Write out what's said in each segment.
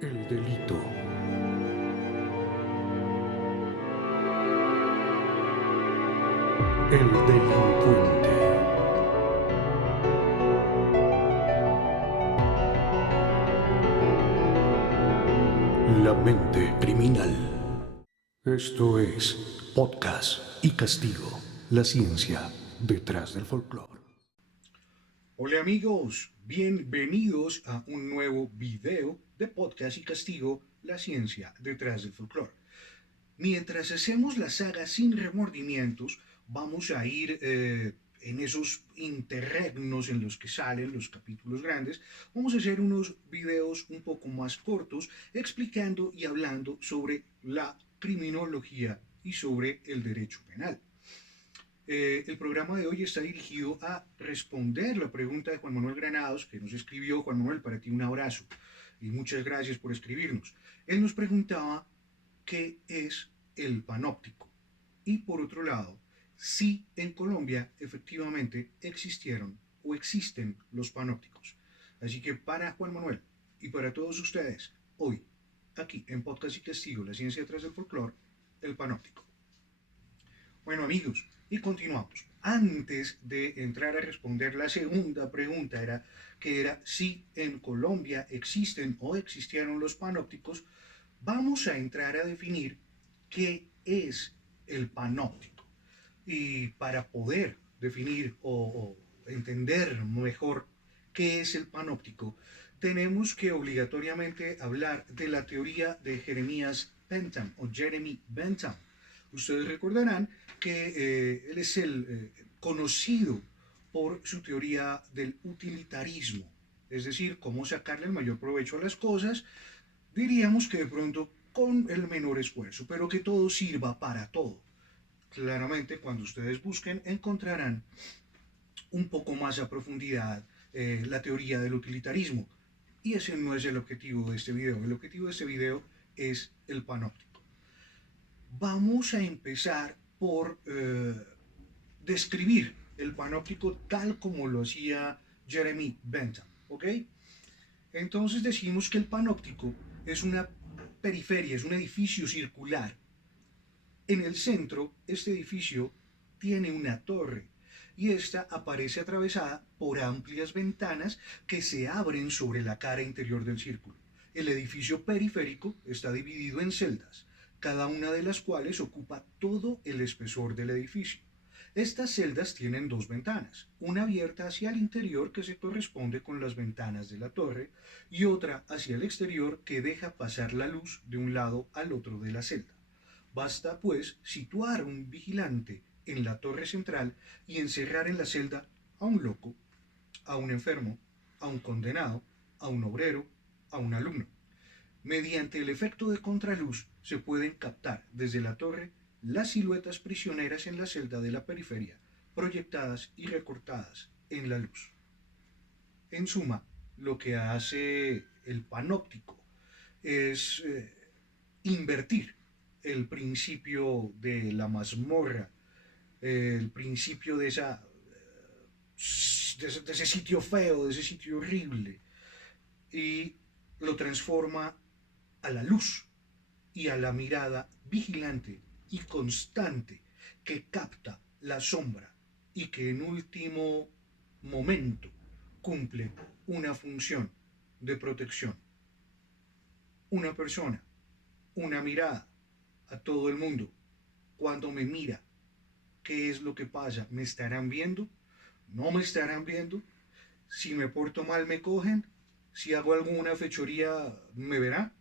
El delito. El delincuente. La mente criminal. Esto es Podcast y Castigo. La ciencia detrás del folclore. Hola amigos, bienvenidos a un nuevo video de Podcast y Castigo, la ciencia detrás del folclore. Mientras hacemos la saga sin remordimientos, vamos a ir en esos interregnos en los que salen los capítulos grandes, vamos a hacer unos videos un poco más cortos explicando y hablando sobre la criminología y sobre el derecho penal. El programa de hoy está dirigido a responder la pregunta de Juan Manuel Granados, que nos escribió. Juan Manuel, para ti un abrazo y muchas gracias por escribirnos. Él nos preguntaba qué es el panóptico y, por otro lado, si en Colombia efectivamente existieron o existen los panópticos. Así que para Juan Manuel y para todos ustedes, hoy, aquí en Podcast y Castigo, la ciencia detrás del folclore, el panóptico. Bueno amigos, y continuamos. Antes de entrar a responder la segunda pregunta, que era si en Colombia existen o existieron los panópticos, vamos a entrar a definir qué es el panóptico. Y para poder definir o entender mejor qué es el panóptico, tenemos que obligatoriamente hablar de la teoría de Jeremías Bentham o Jeremy Bentham. Ustedes recordarán que él es el conocido por su teoría del utilitarismo, es decir, cómo sacarle el mayor provecho a las cosas, diríamos que de pronto con el menor esfuerzo, pero que todo sirva para todo. Claramente, cuando ustedes busquen, encontrarán un poco más a profundidad la teoría del utilitarismo. Y ese no es el objetivo de este video. El objetivo de este video es el panóptico. Vamos a empezar por describir el panóptico tal como lo hacía Jeremy Bentham, ¿ok? Entonces decimos que el panóptico es una periferia, es un edificio circular. En el centro, este edificio tiene una torre y esta aparece atravesada por amplias ventanas que se abren sobre la cara interior del círculo. El edificio periférico está dividido en celdas, cada una de las cuales ocupa todo el espesor del edificio. Estas celdas tienen dos ventanas, una abierta hacia el interior que se corresponde con las ventanas de la torre y otra hacia el exterior que deja pasar la luz de un lado al otro de la celda. Basta, pues, situar un vigilante en la torre central y encerrar en la celda a un loco, a un enfermo, a un condenado, a un obrero, a un alumno. Mediante el efecto de contraluz se pueden captar desde la torre las siluetas prisioneras en la celda de la periferia, proyectadas y recortadas en la luz. En suma, lo que hace el panóptico es invertir el principio de la mazmorra, el principio de ese sitio feo, de ese sitio horrible, y lo transforma a la luz y a la mirada vigilante y constante que capta la sombra y que en último momento cumple una función de protección. Una persona, una mirada a todo el mundo, cuando me mira, ¿qué es lo que pasa? ¿Me estarán viendo? ¿No me estarán viendo? Si me porto mal, me cogen. Si hago alguna fechoría, ¿me verá?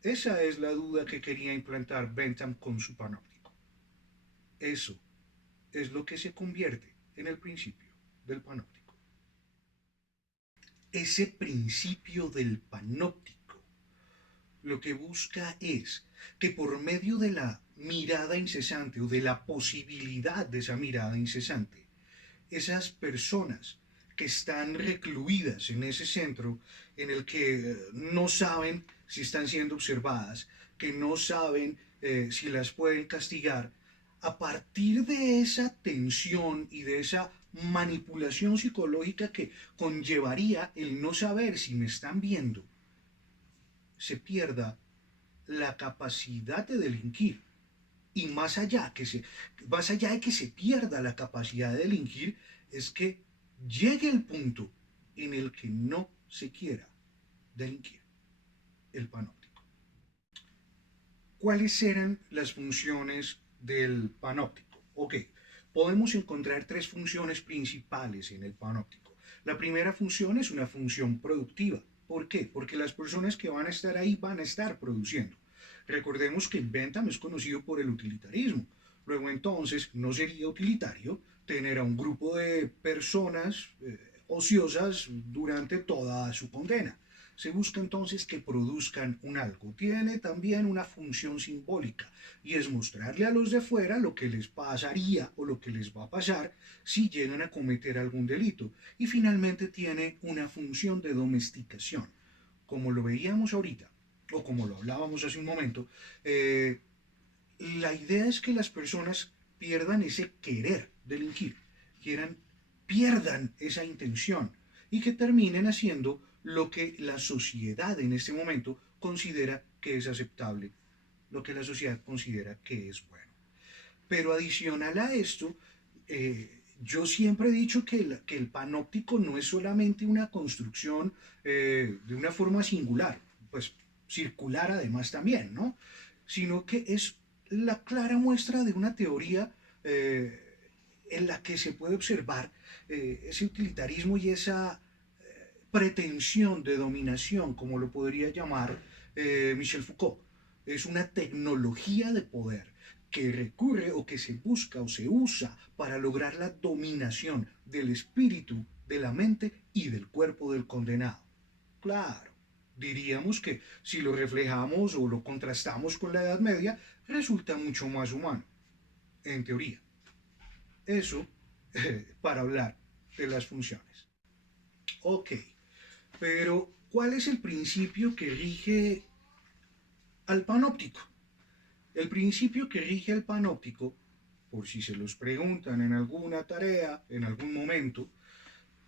Esa es la duda que quería implantar Bentham con su panóptico. Eso es lo que se convierte en el principio del panóptico. Ese principio del panóptico lo que busca es que por medio de la mirada incesante o de la posibilidad de esa mirada incesante, esas personas que están recluidas en ese centro en el que no saben si están siendo observadas, que no saben si las pueden castigar, a partir de esa tensión y de esa manipulación psicológica que conllevaría el no saber si me están viendo, se pierda la capacidad de delinquir. Y más allá de que se pierda la capacidad de delinquir, es que llegue el punto en el que no se quiera delinquir el panóptico. ¿Cuáles eran las funciones del panóptico? Ok, podemos encontrar tres funciones principales en el panóptico. La primera función es una función productiva. ¿Por qué? Porque las personas que van a estar ahí van a estar produciendo. Recordemos que Bentham es conocido por el utilitarismo. Luego entonces no sería utilitario tener a un grupo de personas ociosas durante toda su condena. Se busca entonces que produzcan un algo. Tiene también una función simbólica y es mostrarle a los de fuera lo que les pasaría o lo que les va a pasar si llegan a cometer algún delito. Y finalmente tiene una función de domesticación. Como lo veíamos ahorita, o como lo hablábamos hace un momento, la idea es que las personas pierdan ese querer delinquir, pierdan esa intención y que terminen haciendo lo que la sociedad en este momento considera que es aceptable, lo que la sociedad considera que es bueno. Pero adicional a esto, yo siempre he dicho que el panóptico no es solamente una construcción de una forma singular, pues circular además también, ¿no? Sino que es la clara muestra de una teoría en la que se puede observar ese utilitarismo y esa pretensión de dominación, como lo podría llamar Michel Foucault. Es una tecnología de poder que recurre o que se busca o se usa para lograr la dominación del espíritu, de la mente y del cuerpo del condenado. Claro, diríamos que si lo reflejamos o lo contrastamos con la Edad Media, resulta mucho más humano, en teoría. Eso para hablar de las funciones. Ok, pero ¿cuál es el principio que rige al panóptico? El principio que rige al panóptico, por si se los preguntan en alguna tarea, en algún momento,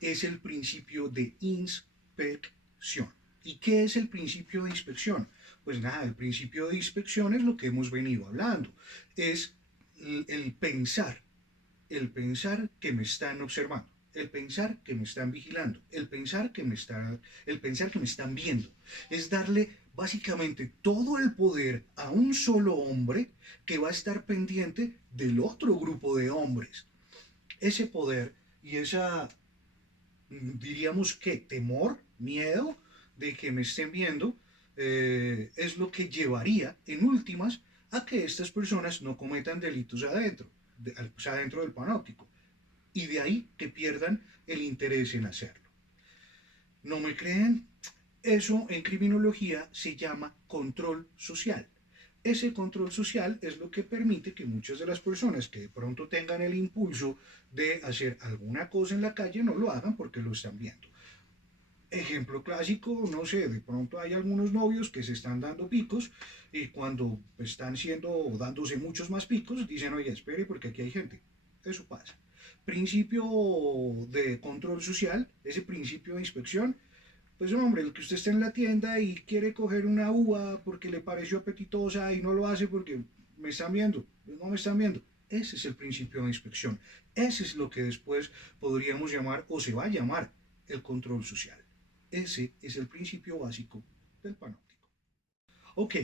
es el principio de inspección. ¿Y qué es el principio de inspección? Pues nada, el principio de inspección es lo que hemos venido hablando. Es el pensar que me están observando, el pensar que me están vigilando, el pensar que me están viendo. Es darle básicamente todo el poder a un solo hombre que va a estar pendiente del otro grupo de hombres. Ese poder y esa, diríamos que temor, miedo de que me estén viendo, es lo que llevaría en últimas a que estas personas no cometan delitos adentro del panóptico. Y de ahí que pierdan el interés en hacerlo. ¿No me creen? Eso en criminología se llama control social. Ese control social es lo que permite que muchas de las personas que de pronto tengan el impulso de hacer alguna cosa en la calle no lo hagan porque lo están viendo. Ejemplo clásico, no sé, de pronto hay algunos novios que se están dando picos y cuando están dándose muchos más picos, dicen, oye, espere porque aquí hay gente. Eso pasa. Principio de control social, ese principio de inspección, pues hombre, el que usted está en la tienda y quiere coger una uva porque le pareció apetitosa y no lo hace porque me están viendo, pues no me están viendo. Ese es el principio de inspección. Ese es lo que después podríamos llamar o se va a llamar el control social. Ese es el principio básico del panóptico. Ok,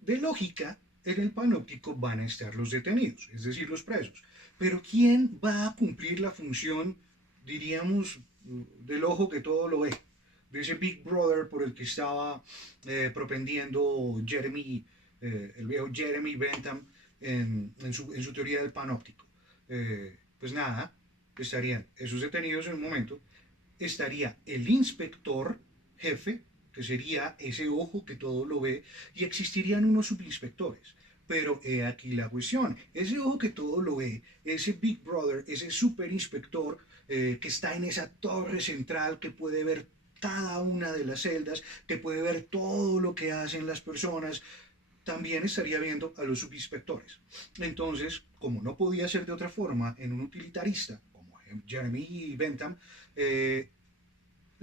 de lógica, en el panóptico van a estar los detenidos, es decir, los presos. Pero ¿quién va a cumplir la función, diríamos, del ojo que todo lo ve? De ese Big Brother por el que estaba propendiendo el viejo Jeremy Bentham en su teoría del panóptico. Pues nada, estarían esos detenidos en un momento, estaría el inspector jefe, que sería ese ojo que todo lo ve, y existirían unos subinspectores. Pero he aquí la cuestión, ese ojo que todo lo ve, ese Big Brother, ese superinspector que está en esa torre central que puede ver cada una de las celdas, que puede ver todo lo que hacen las personas, también estaría viendo a los subinspectores. Entonces, como no podía ser de otra forma en un utilitarista, como Jeremy Bentham,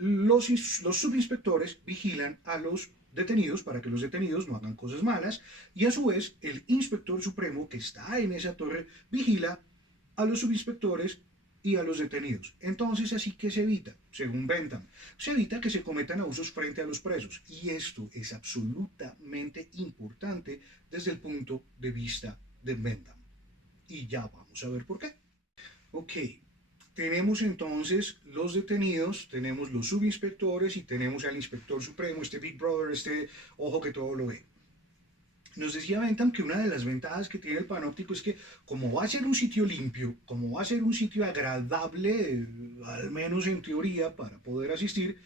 los subinspectores vigilan a los detenidos para que los detenidos no hagan cosas malas y a su vez el inspector supremo que está en esa torre vigila a los subinspectores y a los detenidos. Entonces así que se evita, según Bentham, se evita que se cometan abusos frente a los presos y esto es absolutamente importante desde el punto de vista de Bentham. Y ya vamos a ver por qué. Ok, tenemos entonces los detenidos, tenemos los subinspectores y tenemos al inspector supremo, este Big Brother, este ojo que todo lo ve. Nos decía Bentham que una de las ventajas que tiene el panóptico es que como va a ser un sitio limpio, como va a ser un sitio agradable, al menos en teoría, para poder asistir,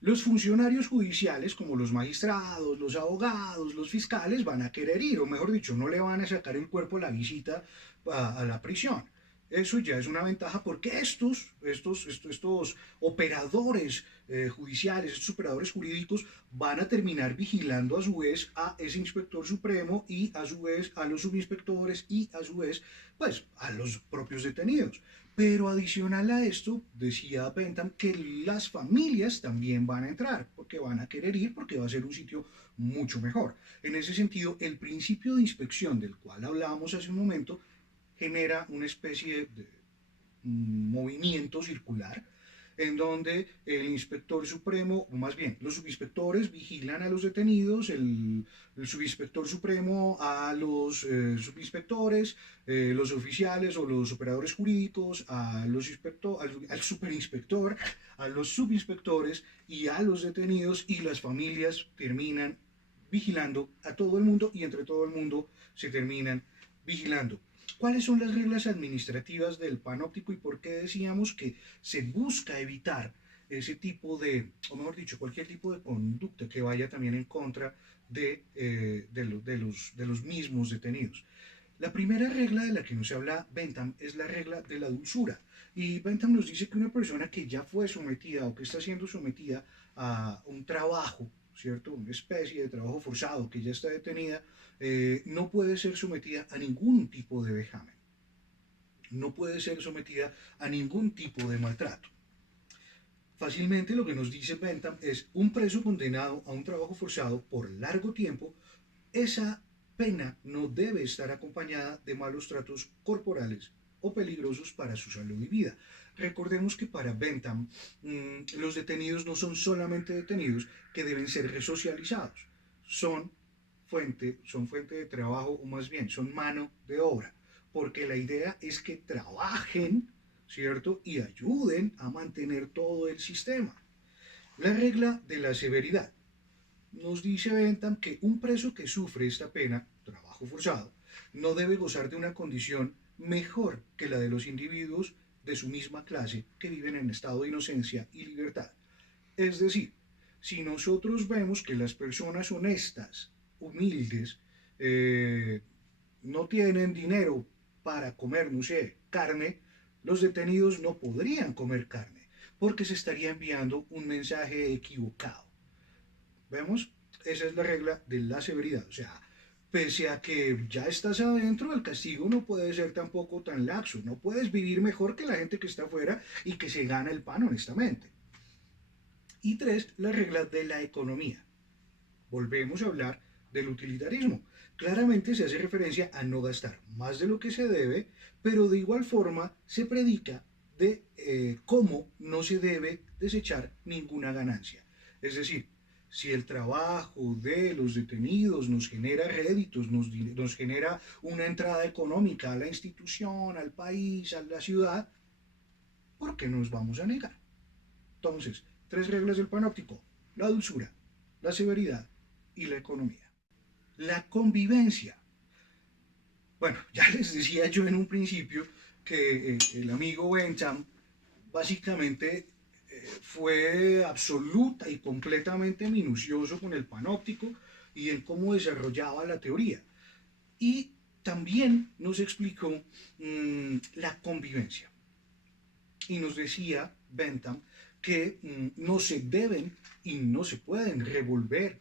los funcionarios judiciales, como los magistrados, los abogados, los fiscales, van a querer ir, o mejor dicho, no le van a sacar el cuerpo a la visita a la prisión. Eso ya es una ventaja porque estos operadores judiciales, estos operadores jurídicos van a terminar vigilando a su vez a ese inspector supremo y a su vez a los subinspectores y a su vez pues a los propios detenidos. Pero adicional a esto, decía Bentham que las familias también van a entrar, porque van a querer ir, porque va a ser un sitio mucho mejor. En ese sentido, el principio de inspección del cual hablábamos hace un momento genera una especie de movimiento circular en donde el inspector supremo, o más bien los subinspectores vigilan a los detenidos, el subinspector supremo a los subinspectores, los oficiales o los operadores jurídicos, al superinspector, a los subinspectores y a los detenidos y las familias terminan vigilando a todo el mundo y entre todo el mundo se terminan vigilando. ¿Cuáles son las reglas administrativas del panóptico y por qué decíamos que se busca evitar ese tipo de, o mejor dicho, cualquier tipo de conducta que vaya también en contra de los mismos detenidos? La primera regla de la que nos habla Bentham es la regla de la dulzura. Y Bentham nos dice que una persona que ya fue sometida o que está siendo sometida a un trabajo, ¿cierto? Una especie de trabajo forzado, que ya está detenida, no puede ser sometida a ningún tipo de vejamen. No puede ser sometida a ningún tipo de maltrato. Fácilmente lo que nos dice Bentham es un preso condenado a un trabajo forzado por largo tiempo, esa pena no debe estar acompañada de malos tratos corporales o peligrosos para su salud y vida. Recordemos que para Bentham los detenidos no son solamente detenidos que deben ser resocializados, son fuente de trabajo o más bien son mano de obra, porque la idea es que trabajen, ¿cierto? Y ayuden a mantener todo el sistema. La regla de la severidad. Nos dice Bentham que un preso que sufre esta pena, trabajo forzado, no debe gozar de una condición mejor que la de los individuos de su misma clase que viven en estado de inocencia y libertad. Es decir, si nosotros vemos que las personas honestas, humildes, no tienen dinero para comer, no sé, carne, los detenidos no podrían comer carne porque se estaría enviando un mensaje equivocado. ¿Vemos? Esa es la regla de la severidad. O sea, pese a que ya estás adentro, el castigo no puede ser tampoco tan laxo. No puedes vivir mejor que la gente que está afuera y que se gana el pan honestamente. Y tres, la regla de la economía. Volvemos a hablar del utilitarismo. Claramente se hace referencia a no gastar más de lo que se debe, pero de igual forma se predica de cómo no se debe desechar ninguna ganancia. Es decir, si el trabajo de los detenidos nos genera réditos, nos genera una entrada económica a la institución, al país, a la ciudad, ¿por qué nos vamos a negar? Entonces, tres reglas del panóptico: la dulzura, la severidad y la economía. La convivencia. Bueno, ya les decía yo en un principio que el amigo Bentham básicamente fue absoluta y completamente minucioso con el panóptico y en cómo desarrollaba la teoría. Y también nos explicó la convivencia. Y nos decía Bentham que no se deben y no se pueden revolver,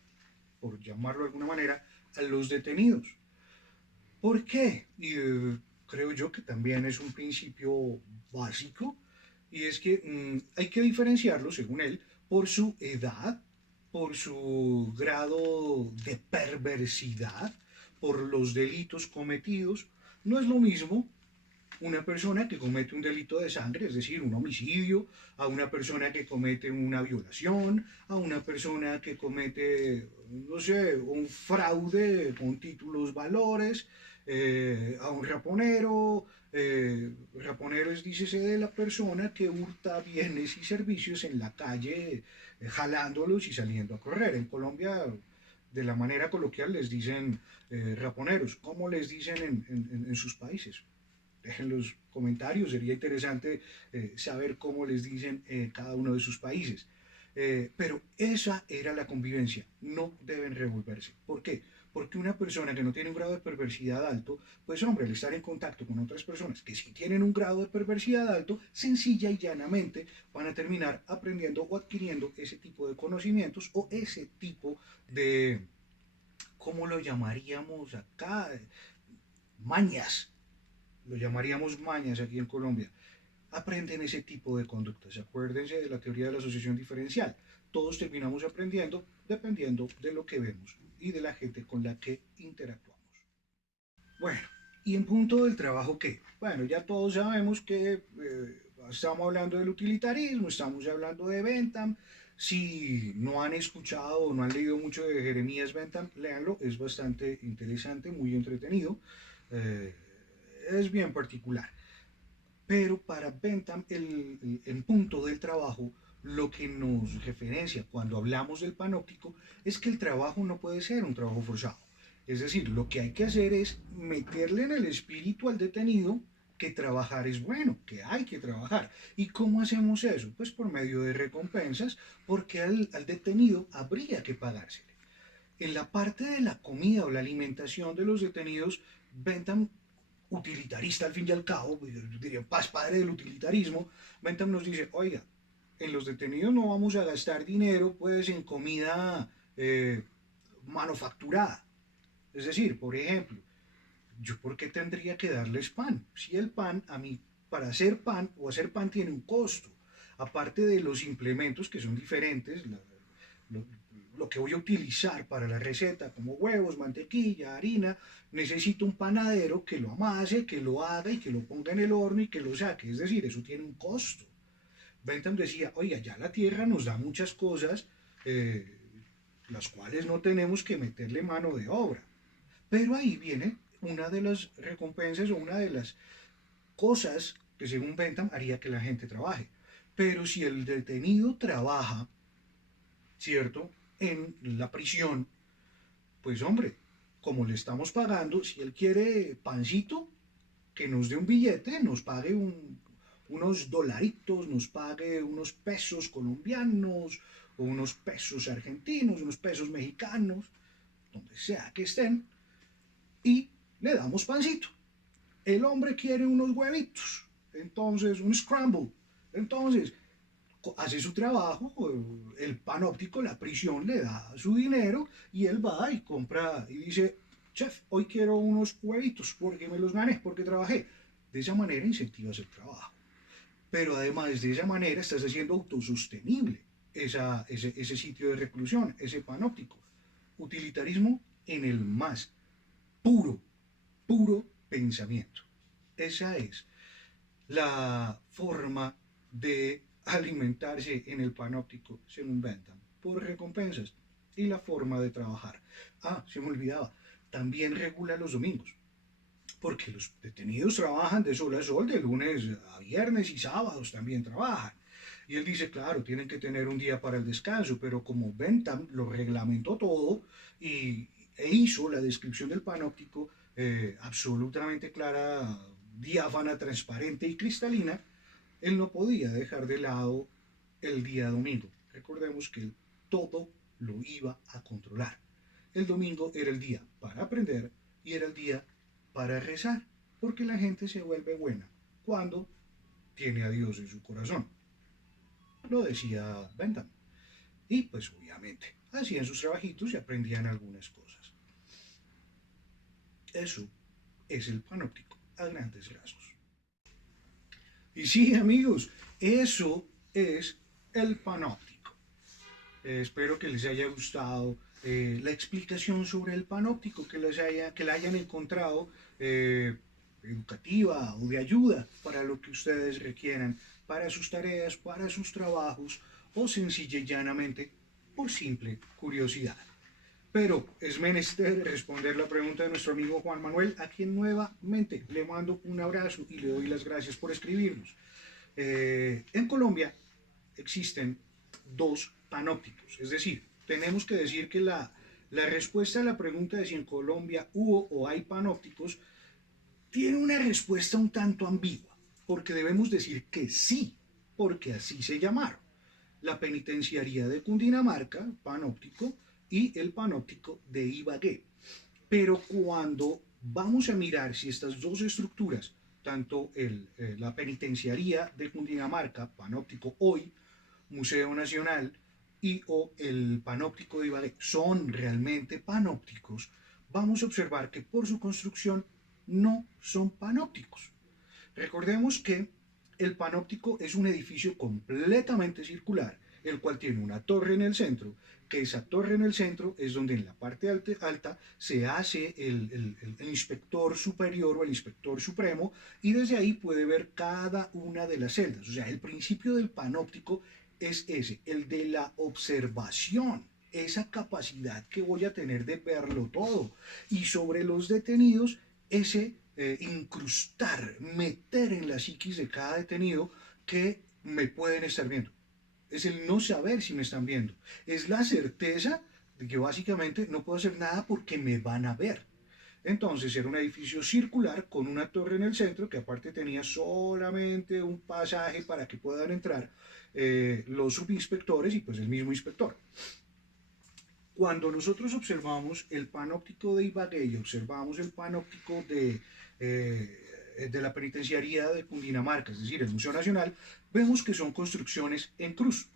por llamarlo de alguna manera, a los detenidos. ¿Por qué? Y creo yo que también es un principio básico, y es que hay que diferenciarlo, según él, por su edad, por su grado de perversidad, por los delitos cometidos. No es lo mismo una persona que comete un delito de sangre, es decir, un homicidio, a una persona que comete una violación, a una persona que comete, no sé, un fraude con títulos, valores, a un raponero. Raponero es, dícese, de la persona que hurta bienes y servicios en la calle, jalándolos y saliendo a correr. En Colombia, de la manera coloquial, les dicen raponeros. ¿Cómo les dicen en sus países? Dejen los comentarios, sería interesante saber cómo les dicen cada uno de sus países. Pero esa era la convivencia, no deben revolverse. ¿Por qué? Porque una persona que no tiene un grado de perversidad alto, pues hombre, al estar en contacto con otras personas que sí tienen un grado de perversidad alto, sencilla y llanamente van a terminar aprendiendo o adquiriendo ese tipo de conocimientos o ese tipo de, ¿cómo lo llamaríamos acá? Mañas, lo llamaríamos mañas aquí en Colombia, aprenden ese tipo de conductas. Acuérdense de la teoría de la asociación diferencial. Todos terminamos aprendiendo dependiendo de lo que vemos y de la gente con la que interactuamos. Bueno, y en punto del trabajo, ¿qué? Bueno, ya todos sabemos que estamos hablando del utilitarismo, estamos hablando de Bentham. Si no han escuchado o no han leído mucho de Jeremías Bentham, léanlo, es bastante interesante, muy entretenido. Eh, es bien particular. Pero para Bentham, el punto del trabajo, lo que nos referencia cuando hablamos del panóptico es que el trabajo no puede ser un trabajo forzado. Es decir, lo que hay que hacer es meterle en el espíritu al detenido que trabajar es bueno, que hay que trabajar. ¿Y cómo hacemos eso? Pues por medio de recompensas, porque al detenido habría que pagársele. En la parte de la comida o la alimentación de los detenidos, Bentham, utilitarista al fin y al cabo, diría Paz, padre del utilitarismo, Bentham nos dice, oiga, en los detenidos no vamos a gastar dinero pues en comida manufacturada. Es decir, por ejemplo, ¿yo por qué tendría que darles pan? Si el pan, a mí, para hacer pan o hacer pan tiene un costo. Aparte de los implementos que son diferentes, lo, lo que voy a utilizar para la receta, como huevos, mantequilla, harina, necesito un panadero que lo amase, que lo haga y que lo ponga en el horno y que lo saque. Es decir, eso tiene un costo. Bentham decía, oiga, ya la tierra nos da muchas cosas, las cuales no tenemos que meterle mano de obra. Pero ahí viene una de las recompensas o una de las cosas que según Bentham haría que la gente trabaje. Pero si el detenido trabaja, ¿cierto? En la prisión, pues hombre, como le estamos pagando, si él quiere pancito, que nos dé un billete, nos pague unos dolaritos, nos pague unos pesos colombianos, o unos pesos argentinos, unos pesos mexicanos, donde sea que estén, y le damos pancito. El hombre quiere unos huevitos, entonces un scramble, entonces hace su trabajo, el panóptico, la prisión le da su dinero y él va y compra y dice, chef, hoy quiero unos huevitos porque me los gané, porque trabajé. De esa manera incentivas el trabajo. Pero además de esa manera estás haciendo autosostenible ese sitio de reclusión, ese panóptico. Utilitarismo en el más puro, puro pensamiento. Esa es la forma de alimentarse en el panóptico, según Bentham, por recompensas y la forma de trabajar. Ah, se me olvidaba, también regula los domingos, porque los detenidos trabajan de sol a sol, de lunes a viernes y sábados también trabajan. Y él dice, claro, tienen que tener un día para el descanso, pero como Bentham lo reglamentó todo e hizo la descripción del panóptico absolutamente clara, diáfana, transparente y cristalina, él no podía dejar de lado el día domingo. Recordemos que él todo lo iba a controlar. El domingo era el día para aprender y era el día para rezar, porque la gente se vuelve buena cuando tiene a Dios en su corazón. Lo decía Bentham. Y pues obviamente hacían sus trabajitos y aprendían algunas cosas. Eso es el panóptico a grandes rasgos. Y sí, amigos, eso es el panóptico. Espero que les haya gustado la explicación sobre el panóptico, que la hayan encontrado educativa o de ayuda para lo que ustedes requieran, para sus tareas, para sus trabajos o sencilla y llanamente por simple curiosidad. Pero es menester responder la pregunta de nuestro amigo Juan Manuel, a quien nuevamente le mando un abrazo y le doy las gracias por escribirnos. En Colombia existen dos panópticos, es decir, tenemos que decir que la respuesta a la pregunta de si en Colombia hubo o hay panópticos tiene una respuesta un tanto ambigua, porque debemos decir que sí, porque así se llamaron. La penitenciaría de Cundinamarca, panóptico, y el panóptico de Ibagué. Pero cuando vamos a mirar si estas dos estructuras, tanto la penitenciaría de Cundinamarca, panóptico hoy, Museo Nacional, y o el panóptico de Ibagué, son realmente panópticos, vamos a observar que por su construcción no son panópticos. Recordemos que el panóptico es un edificio completamente circular, el cual tiene una torre en el centro, que esa torre en el centro es donde en la parte alta se hace el inspector superior o el inspector supremo, y desde ahí puede ver cada una de las celdas. O sea, el principio del panóptico es ese, el de la observación, esa capacidad que voy a tener de verlo todo. Y sobre los detenidos, ese incrustar, meter en la psiquis de cada detenido que me pueden estar viendo. Es el no saber si me están viendo. Es la certeza de que básicamente no puedo hacer nada porque me van a ver. Entonces era un edificio circular con una torre en el centro que aparte tenía solamente un pasaje para que puedan entrar los subinspectores y pues el mismo inspector. Cuando nosotros observamos el panóptico de Ibagué y observamos el panóptico de la penitenciaría de Cundinamarca, es decir, el Museo Nacional, vemos que son construcciones en cruz.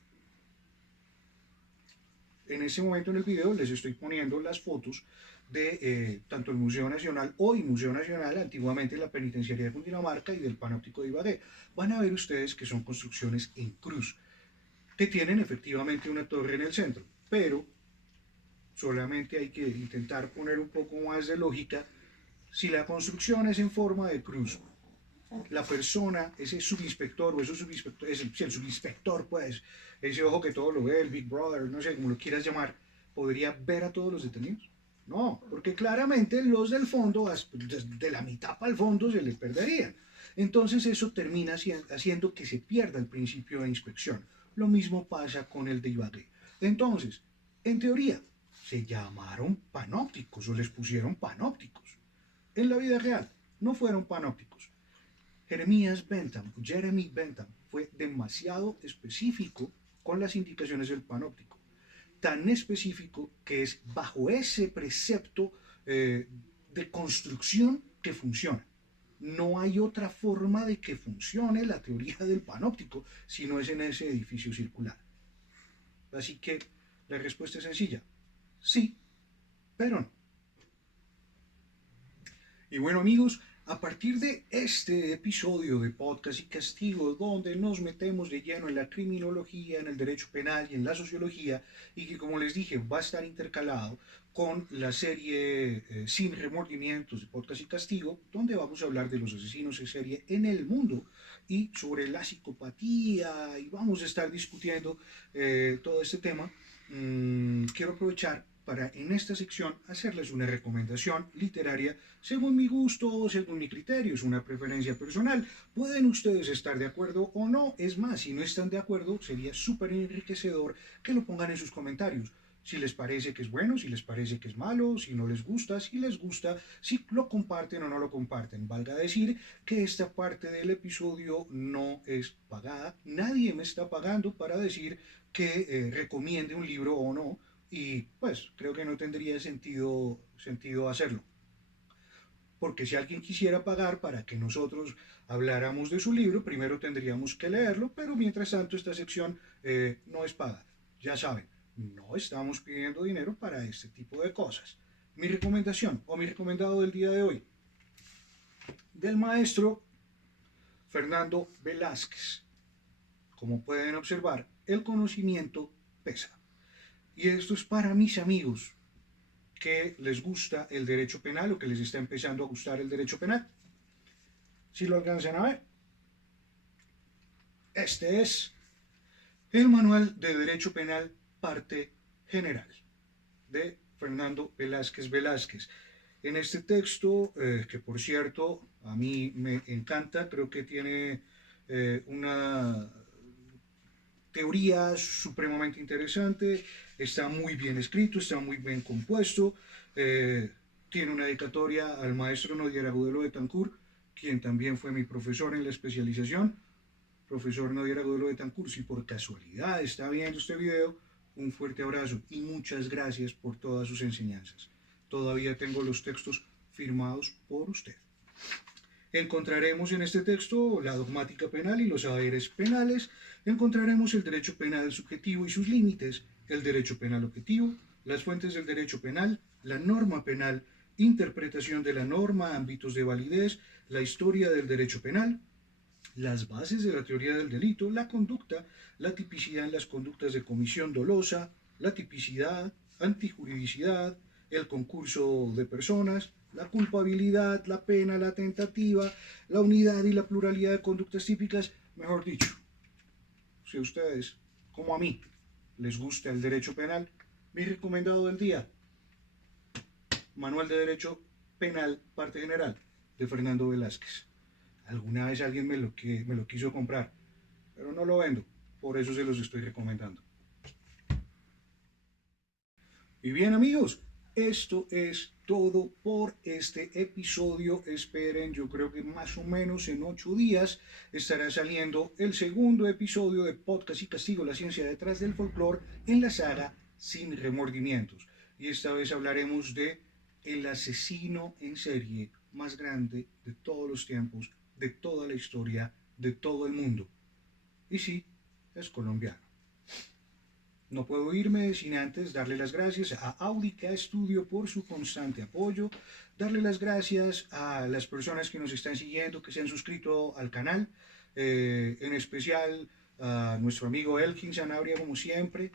En este momento en el video les estoy poniendo las fotos de tanto el Museo Nacional, hoy Museo Nacional, antiguamente la Penitenciaría de Cundinamarca, y del Panóptico de Ibagué. Van a ver ustedes que son construcciones en cruz, que tienen efectivamente una torre en el centro, pero solamente hay que intentar poner un poco más de lógica. Si la construcción es en forma de cruz, la persona, ese subinspector o esos subinspectores, el subinspector, pues, ese ojo que todo lo ve, el Big Brother, no sé cómo lo quieras llamar, ¿podría ver a todos los detenidos? No, porque claramente los del fondo, de la mitad para el fondo, se les perderían. Entonces eso termina haciendo que se pierda el principio de inspección. Lo mismo pasa con el de Ibagué. Entonces, en teoría, se llamaron panópticos o les pusieron panópticos. En la vida real, no fueron panópticos. Jeremy Bentham fue demasiado específico con las indicaciones del panóptico. Tan específico que es bajo ese precepto de construcción que funciona. No hay otra forma de que funcione la teoría del panóptico si no es en ese edificio circular. Así que la respuesta es sencilla. Sí, pero no. Y bueno amigos, a partir de este episodio de Podcast y Castigo, donde nos metemos de lleno en la criminología, en el derecho penal y en la sociología, y que como les dije va a estar intercalado con la serie Sin Remordimientos de Podcast y Castigo, donde vamos a hablar de los asesinos en serie en el mundo y sobre la psicopatía, y vamos a estar discutiendo todo este tema. Quiero aprovechar para en esta sección hacerles una recomendación literaria según mi gusto o según mi criterio, es una preferencia personal. Pueden ustedes estar de acuerdo o no, es más, si no están de acuerdo, sería súper enriquecedor que lo pongan en sus comentarios. Si les parece que es bueno, si les parece que es malo, si no les gusta, si les gusta, si lo comparten o no lo comparten. Valga decir que esta parte del episodio no es pagada, nadie me está pagando para decir que recomiende un libro o no, y pues creo que no tendría sentido hacerlo. Porque si alguien quisiera pagar para que nosotros habláramos de su libro, primero tendríamos que leerlo, pero mientras tanto esta sección no es paga. Ya saben, no estamos pidiendo dinero para este tipo de cosas. Mi recomendación o mi recomendado del día de hoy, del maestro Fernando Velázquez. Como pueden observar, el conocimiento pesa. Y esto es para mis amigos que les gusta el derecho penal o que les está empezando a gustar el derecho penal. Si lo alcanzan a ver. Este es el Manual de Derecho Penal, parte general, de Fernando Velázquez Velázquez. En este texto, que por cierto a mí me encanta, creo que tiene una teoría supremamente interesante, está muy bien escrito, está muy bien compuesto, tiene una dedicatoria al maestro Nodier Agudelo de Betancourt, quien también fue mi profesor en la especialización. Profesor Nodier Agudelo de Betancourt, si por casualidad está viendo este video, un fuerte abrazo y muchas gracias por todas sus enseñanzas. Todavía tengo los textos firmados por usted. Encontraremos en este texto la dogmática penal y los saberes penales. Encontraremos el derecho penal subjetivo y sus límites, el derecho penal objetivo, las fuentes del derecho penal, la norma penal, interpretación de la norma, ámbitos de validez, la historia del derecho penal, las bases de la teoría del delito, la conducta, la tipicidad en las conductas de comisión dolosa, la tipicidad, antijuridicidad, el concurso de personas, la culpabilidad, la pena, la tentativa, la unidad y la pluralidad de conductas típicas. Mejor dicho, si a ustedes, como a mí, les gusta el derecho penal, mi recomendado del día, Manual de Derecho Penal, parte general, de Fernando Velázquez. Alguna vez alguien me lo quiso comprar, pero no lo vendo, por eso se los estoy recomendando. Y bien, amigos, esto es todo por este episodio. Esperen, yo creo que más o menos en 8 días estará saliendo el segundo episodio de Podcast y Castigo, la ciencia detrás del folclore, en la saga Sin Remordimientos. Y esta vez hablaremos de el asesino en serie más grande de todos los tiempos, de toda la historia, de todo el mundo. Y sí, es colombiano. No puedo irme sin antes darle las gracias a Audica Studio por su constante apoyo, darle las gracias a las personas que nos están siguiendo, que se han suscrito al canal, en especial a nuestro amigo Elkin Sanabria, como siempre,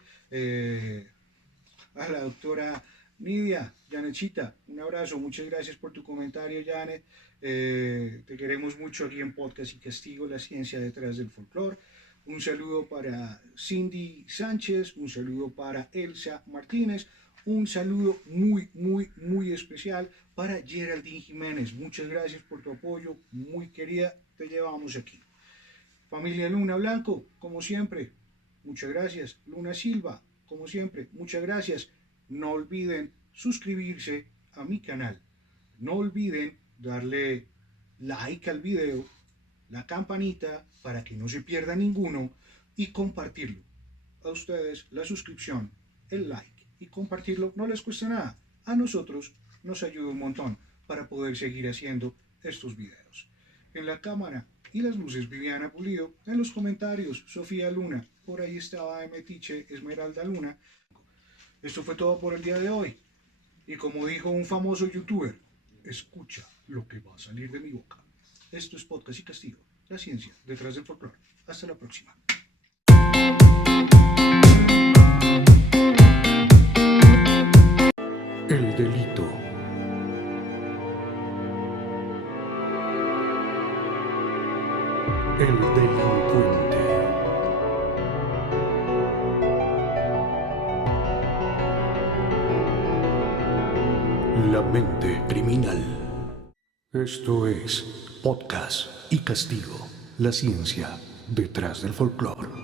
a la doctora Nidia, Janetcita, un abrazo, muchas gracias por tu comentario, Janet. Te queremos mucho aquí en Podcast y Castigo, la ciencia detrás del folclore. Un saludo para Cindy Sánchez, un saludo para Elsa Martínez, un saludo muy especial para Geraldine Jiménez. Muchas gracias por tu apoyo, muy querida, te llevamos aquí. Familia Luna Blanco, como siempre, muchas gracias. Luna Silva, como siempre, muchas gracias. No olviden suscribirse a mi canal. No olviden darle like al video, la campanita para que no se pierda ninguno y compartirlo. A ustedes la suscripción, el like y compartirlo no les cuesta nada. A nosotros nos ayuda un montón para poder seguir haciendo estos videos. En la cámara y las luces, Viviana Pulido. En los comentarios, Sofía Luna. Por ahí estaba Metiche Esmeralda Luna. Esto fue todo por el día de hoy. Y como dijo un famoso youtuber, escucha lo que va a salir de mi boca. Esto es Podcast y Castigo, la ciencia detrás del folclore. Hasta la próxima. El delito. El delincuente. La mente criminal. Esto es Podcast y Castigo, la ciencia detrás del folclore.